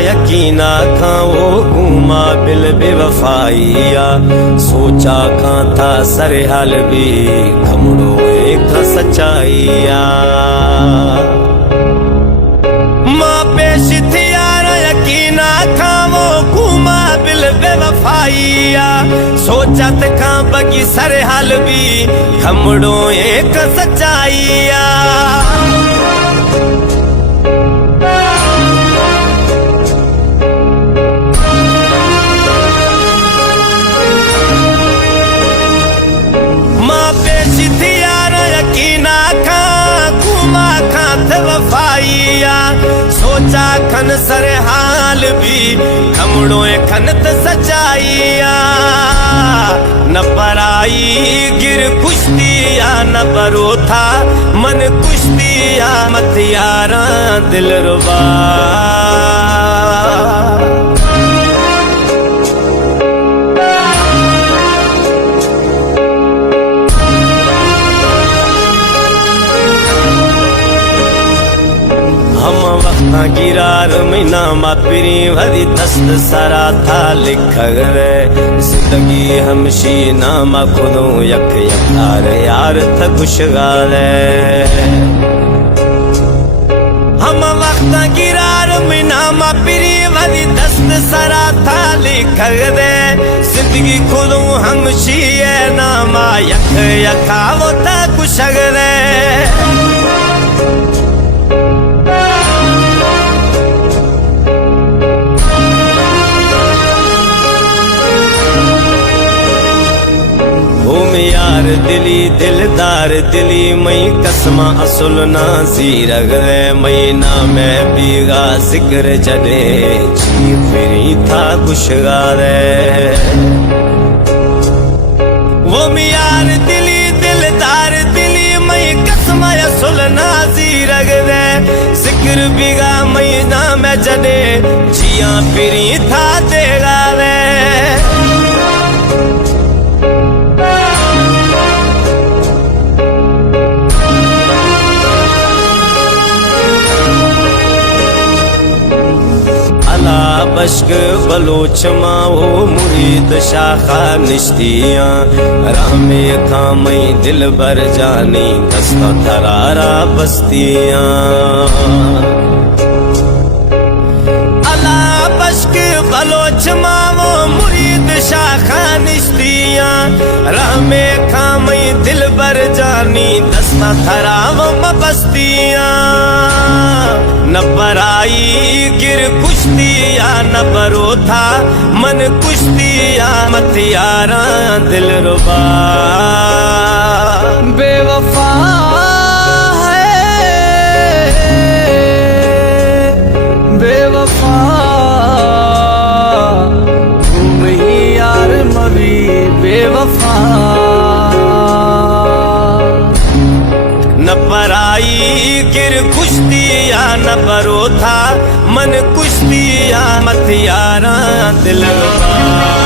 यकीना खां वो घूमा बिल बेवफाइया सोचा खां था सरे हाल भी घमड़ो एक सच्चाइया मां पेश थी यार यकीना खां वो घूमा बिल बेवफाइया सोचत खां बगी सरे हाल भी घमड़ो एक सच्चाइया सोचा खन सरे हाल भी घमड़ो खन त सच्चाइया न पराई गिर कुश्तिया न बरो था मन कुश्तिया मत यारा दिल रुबा गिरार महीना मापिरी भरी दस्त सरा था लिख गए जिंदगी हमशी नामा खुदो यक यकार यार थ खुशगाले हम वक्त गिरार महीना मापिरी भरी दस्त सरा था लिख गए जिंदगी खुदो हमशी नामा यक यका वो थ खुशगले यार दिली दिलदार दिली मई कसमा असुल नाजी रगरे महीना में बीगा जिक्र जडे जी फिरी था खुशगारे वो यार दिली दिलदार दिली मई कसमा असुल नाजी रगरे जिक्र बीगा महीना में जडे जिया फिरी था देगा रे बश्क बलोच माओ मुरीद शाखा निश्तिया रामे खामई दिल बर जानी दस्ता थरारा बस्तिया अला बश्क बलोच माओ मुरीद शाखा निश्तिया रामे खामई दिल बर जानी दस्ता थराव बस्तिया न पराई गिर कुश्तिया न बरो था मन कुश्तिया मत यारा दिल रुबा बेवफा है बेवफा तुम ही यार मवी बेवफा न पराई गिर कुश्तिया न बरो था मन कुश्तिया मत यारा दिल रुबा।